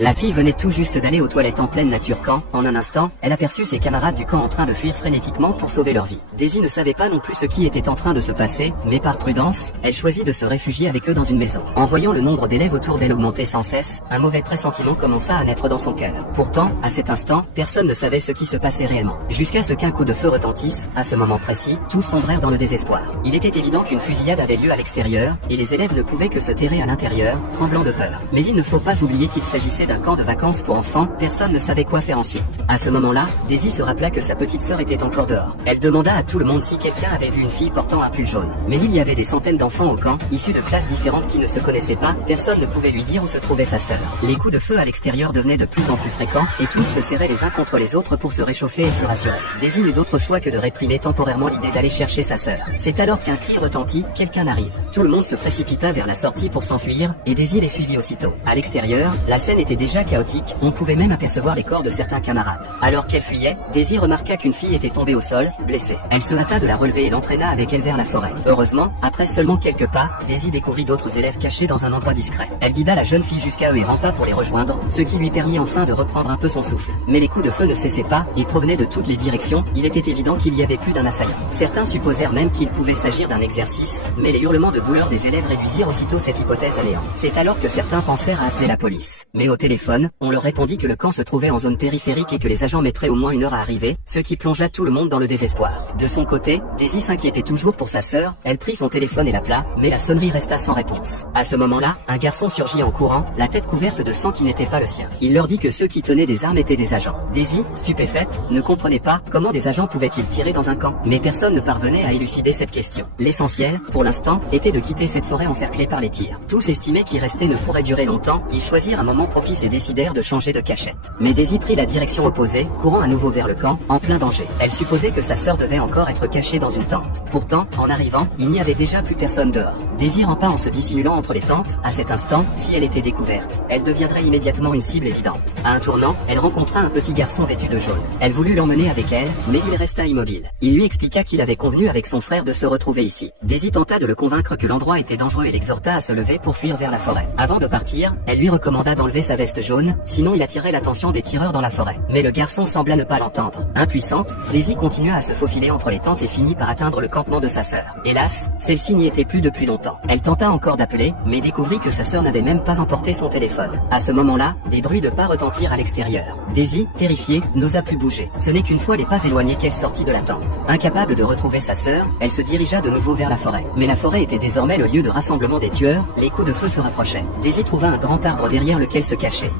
La fille venait tout juste d'aller aux toilettes en pleine nature quand, en un instant, elle aperçut ses camarades du camp en train de fuir frénétiquement pour sauver leur vie. Daisy ne savait pas non plus ce qui était en train de se passer, mais par prudence, elle choisit de se réfugier avec eux dans une maison. En voyant le nombre d'élèves autour d'elle augmenter sans cesse, un mauvais pressentiment commença à naître dans son cœur. Pourtant, à cet instant, personne ne savait ce qui se passait réellement. Jusqu'à ce qu'un coup de feu retentisse, à ce moment précis, tous sombrèrent dans le désespoir. Il était évident qu'une fusillade avait lieu à l'extérieur, et les élèves ne pouvaient que se terrer à l'intérieur, tremblant de peur. Mais il ne faut pas oublier qu'il s'agissait d'un camp de vacances pour enfants, personne ne savait quoi faire ensuite. À ce moment-là, Daisy se rappela que sa petite sœur était encore dehors. Elle demanda à tout le monde si quelqu'un avait vu une fille portant un pull jaune. Mais il y avait des centaines d'enfants au camp, issus de classes différentes qui ne se connaissaient pas, personne ne pouvait lui dire où se trouvait sa sœur. Les coups de feu à l'extérieur devenaient de plus en plus fréquents, et tous se serraient les uns contre les autres pour se réchauffer et se rassurer. Daisy n'eut d'autre choix que de réprimer temporairement l'idée d'aller chercher sa sœur. C'est alors qu'un cri retentit, quelqu'un arrive. Tout le monde se précipita vers la sortie pour s'enfuir, et Daisy les suivit aussitôt. À l'extérieur, la scène était déjà chaotique, on pouvait même apercevoir les corps de certains camarades. Alors qu'elle fuyait, Daisy remarqua qu'une fille était tombée au sol, blessée. Elle se hâta de la relever et l'entraîna avec elle vers la forêt. Heureusement, après seulement quelques pas, Daisy découvrit d'autres élèves cachés dans un endroit discret. Elle guida la jeune fille jusqu'à eux et rampa pour les rejoindre, ce qui lui permit enfin de reprendre un peu son souffle. Mais les coups de feu ne cessaient pas, et provenaient de toutes les directions, il était évident qu'il y avait plus d'un assaillant. Certains supposèrent même qu'il pouvait s'agir d'un exercice, mais les hurlements de douleur des élèves réduisirent aussitôt cette hypothèse à néant. C'est alors que certains pensèrent à appeler la police. Mais au téléphone, on leur répondit que le camp se trouvait en zone périphérique et que les agents mettraient au moins une heure à arriver, ce qui plongea tout le monde dans le désespoir. De son côté, Daisy s'inquiétait toujours pour sa sœur, elle prit son téléphone et l'appela, mais la sonnerie resta sans réponse. À ce moment-là, un garçon surgit en courant, la tête couverte de sang qui n'était pas le sien. Il leur dit que ceux qui tenaient des armes étaient des agents. Daisy, stupéfaite, ne comprenait pas comment des agents pouvaient-ils tirer dans un camp. Mais personne ne parvenait à élucider cette question. L'essentiel, pour l'instant, était de quitter cette forêt encerclée par les tirs. Tous estimaient qu'y rester ne pourrait durer longtemps, ils choisirent un moment propice et décidèrent de changer de cachette. Mais Daisy prit la direction opposée, courant à nouveau vers le camp, en plein danger. Elle supposait que sa sœur devait encore être cachée dans une tente. Pourtant, en arrivant, il n'y avait déjà plus personne dehors. Daisy rampa en se dissimulant entre les tentes. À cet instant, si elle était découverte, elle deviendrait immédiatement une cible évidente. À un tournant, elle rencontra un petit garçon vêtu de jaune. Elle voulut l'emmener avec elle, mais il resta immobile. Il lui expliqua qu'il avait convenu avec son frère de se retrouver ici. Daisy tenta de le convaincre que l'endroit était dangereux et l'exhorta à se lever pour fuir vers la forêt. Avant de partir, elle lui recommanda d'enlever sa veste jaune, sinon il attirait l'attention des tireurs dans la forêt. Mais le garçon sembla ne pas l'entendre. Impuissante, Daisy continua à se faufiler entre les tentes et finit par atteindre le campement de sa sœur. Hélas, celle-ci n'y était plus depuis longtemps. Elle tenta encore d'appeler, mais découvrit que sa sœur n'avait même pas emporté son téléphone. À ce moment-là, des bruits de pas retentirent à l'extérieur. Daisy, terrifiée, n'osa plus bouger. Ce n'est qu'une fois les pas éloignés qu'elle sortit de la tente. Incapable de retrouver sa sœur, elle se dirigea de nouveau vers la forêt. Mais la forêt était désormais le lieu de rassemblement des tueurs, les coups de feu se rapprochaient. Daisy trouva un grand arbre derrière lequel se cachait.